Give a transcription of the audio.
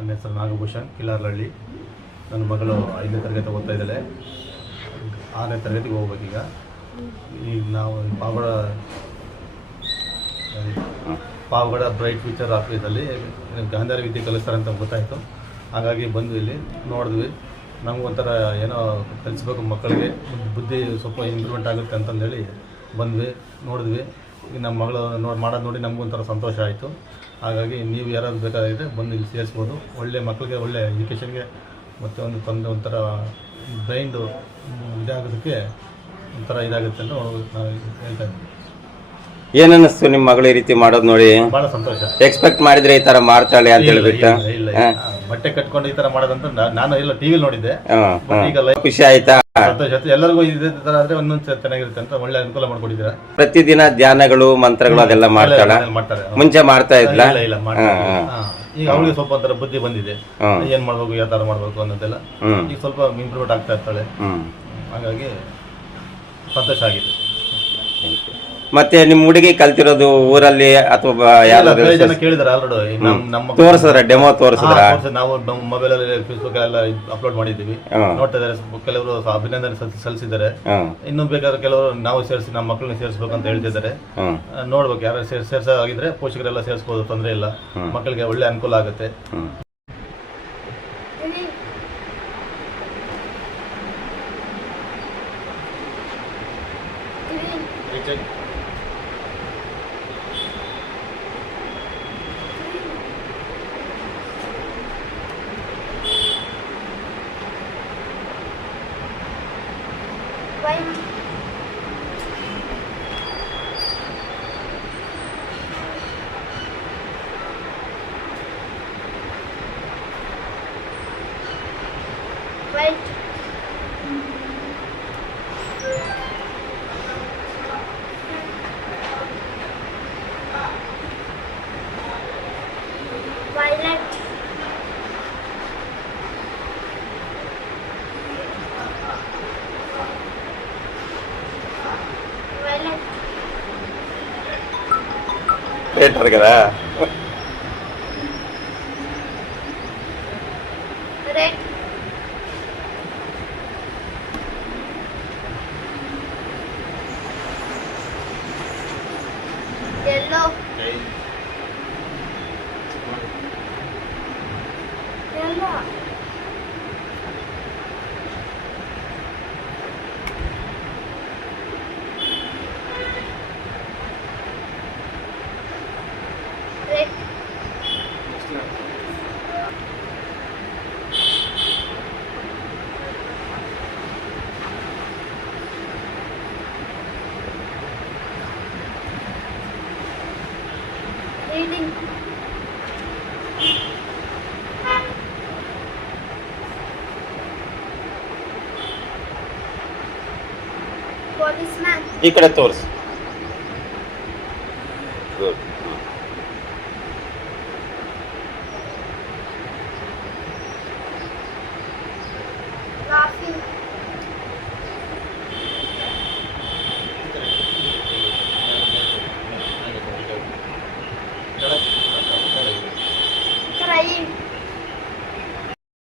ನನ್ನ ಹೆಸರು ನಾಗಭೂಷಣ್ ಕಿಲಾರಹಳ್ಳಿ. ನನ್ನ ಮಗಳು 5ನೇ ತರಗತಿ ಓದ್ತಾ ಇದ್ದಾಳೆ. 6ನೇ ತರಗತಿಗೆ ಹೋಗ್ಬೇಕೀಗ. ಈಗ ನಾವು ಪಾವಗಡ ಬ್ರೈಟ್ ಫ್ಯೂಚರ್ ಆಫೀಸಲ್ಲಿ ಗಾಂಧಾರಿ ವಿದ್ಯೆ ಕಲಿಸ್ತಾರೆ ಅಂತ ಗೊತ್ತಾಯಿತು. ಹಾಗಾಗಿ ಬಂದು ಇಲ್ಲಿ ನೋಡಿದ್ವಿ. ನಮಗೊಂಥರ ಏನೋ ಕಲಿಸ್ಬೇಕು ಮಕ್ಕಳಿಗೆ, ಬುದ್ಧಿ ಸ್ವಲ್ಪ ಇಂಪ್ರೂವ್ಮೆಂಟ್ ಆಗುತ್ತೆ ಅಂತಂದೇಳಿ ಬಂದ್ವಿ, ನೋಡಿದ್ವಿ. ಈಗ ನಮ್ಮ ಮಗಳು ಮಾಡೋದು ನೋಡಿ ನಮಗೊಂಥರ ಸಂತೋಷ ಆಯಿತು. ಹಾಗಾಗಿ ನೀವು ಯಾರಾದ್ರು ಬೇಕಾಗಿದ್ದರೆ ಬಂದು ಇಲ್ಲಿ ಸೇರಿಸ್ಬೋದು. ಒಳ್ಳೆ ಮಕ್ಕಳಿಗೆ ಒಳ್ಳೆ ಎಜುಕೇಷನ್ಗೆ ಮತ್ತು ಒಂಥರ ಬ್ರೈನ್ದು ಇದಾಗೋದಕ್ಕೆ ಒಂಥರ ಇದಾಗುತ್ತೆ ಅಂತ ನಾನು ಹೇಳ್ತಾ ಇದ್ದೀನಿ. ಏನನ್ನಿಸ್ತು ನಿಮ್ಮ ಮಗಳು ಈ ರೀತಿ ಮಾಡೋದು ನೋಡಿ? ಭಾಳ ಸಂತೋಷ. ಎಕ್ಸ್ಪೆಕ್ಟ್ ಮಾಡಿದ್ರೆ ಈ ತರ ಮಾಡ್ತಾಳೆ ಅಂತ ಹೇಳ್ಬಿಟ್ಟು? ಇಲ್ಲ, ಬಟ್ಟೆ ಕಟ್ಕೊಂಡು ಈ ತರ ಮಾಡೋದಂತ ನಾನು ಎಲ್ಲ ಟಿವಿಲಿ ನೋಡಿದ್ದೆ. ಈಗ ಖುಷಿ ಆಯ್ತಾ? ಸಂತೋಷ ಆಯ್ತು. ಎಲ್ಲರಿಗೂ ಇದೇ ತರ ಆದ್ರೆ ಒಂದೊಂದು ಚೆನ್ನಾಗಿರುತ್ತೆ ಅಂತ ಒಳ್ಳೆ ಅನುಕೂಲ ಮಾಡ್ಕೊಟ್ಟಿದ್ದೀರಾ. ಪ್ರತಿದಿನ ಧ್ಯಾನಗಳು ಮಂತ್ರಗಳು ಅದೆಲ್ಲ ಮಾಡ್ತಾಳೆ? ಮಾಡ್ತಾರೆ. ಮುಂಚೆ ಮಾಡ್ತಾ ಇದ್ಲ? ಇಲ್ಲ ಈಗ ಅವಳಿಗೆ ಸ್ವಲ್ಪ ಒಂಥರ ಬುದ್ಧಿ ಬಂದಿದೆ, ಏನ್ ಮಾಡ್ಬೇಕು ಯಾವ ತರ ಮಾಡ್ಬೇಕು ಅನ್ನೋದೆಲ್ಲ ಈಗ ಸ್ವಲ್ಪ ಇಂಪ್ರೂವ್ಮೆಂಟ್ ಆಗ್ತಾ ಇರ್ತಾಳೆ. ಹಾಗಾಗಿ ಸಂತೋಷ ಆಗಿದೆ. ಮತ್ತೆ ನಿಮ್ ಹುಡುಗಿ ಕಲ್ತಿರೋದು ಊರಲ್ಲಿ ಅಥವಾ ಜನ ಕೇಳಿದಾರೆ ಆಲ್ರೆಡಿ. ನಮ್ಮ ತೋರಿಸಿದ್ರ, ಡೆಮೋ ತೋರಿಸಿದ್ರ? ನಾವು ನಮ್ಮ ಮೊಬೈಲ್ ಅಲ್ಲಿ ಫೇಸ್ಬುಕ್ ಎಲ್ಲ ಅಪ್ಲೋಡ್ ಮಾಡಿದ್ದೀವಿ, ನೋಡ್ತಾ ಇದಾರೆ. ಕೆಲವರು ಅಭಿನಂದನೆ ಸಲ್ಲಿಸಿದ್ದಾರೆ. ಇನ್ನು ಬೇಕಾದ್ರೆ ಕೆಲವರು ನಾವು ಸೇರಿಸಿ ನಮ್ಮ ಮಕ್ಕಳನ್ನ ಸೇರಿಸಬೇಕು ಅಂತ ಹೇಳ್ತಿದ್ದಾರೆ. ನೋಡ್ಬೇಕು, ಯಾರು ಸೇರ್ಸಾಗಿದ್ರೆ ಪೋಷಕರೆಲ್ಲ ಸೇರಿಸಬಹುದು, ತೊಂದರೆ ಇಲ್ಲ. ಮಕ್ಕಳಿಗೆ ಒಳ್ಳೆ ಅನುಕೂಲ ಆಗುತ್ತೆ. కదా Reading. ಈ ಕಡೆ ತೋರಿಸಿ. ಗುಡ್.